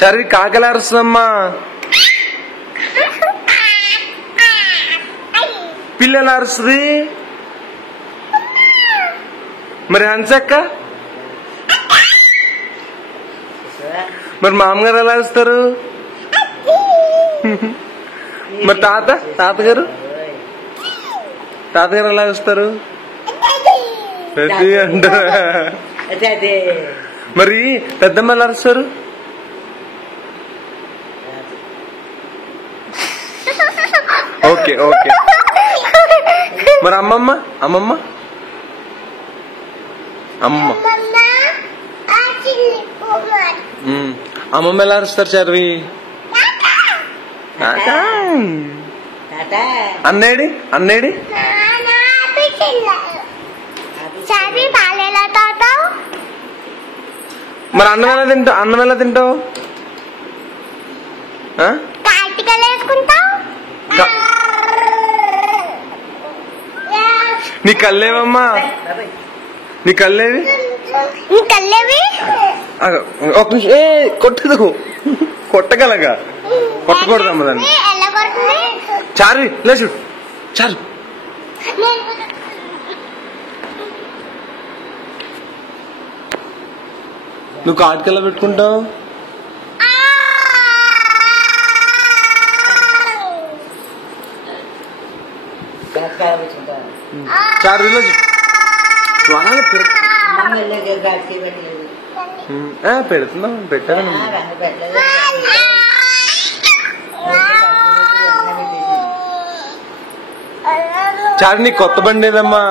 చదివి కాకలు అరుస్తుందమ్మా. పిల్లలు అరుస్తుంది. మరి హన్సక్క, మరి మామగారు ఎలా అరుస్తారు? మరి తాతగారు ఎలా అరుస్తారు? అంటారా? మరి పెద్దమ్మ ఎలా అరుస్తారు? Okay okay. మరి అమ్మమ్మ అమ్మమ్మ అమ్మమ్మ ఎలా అరుస్తారు చర్వి? అన్నేడి మరి అన్నం ఎలా తింటావు? నీ కళ్ళేవమ్మా? నీ కళ్ళేవి? ఒక నిమిషం. కొట్టదు, కొట్టగలగా, కొట్టకూడదమ్మా దాన్ని. చారు లేదు చారు. నువ్వు కాటికెలా పెట్టుకుంటావు? చారు రోజు పెడుతున్నాం, పెట్టాను. చారు నీ కొత్త బండి ఏదమ్మా?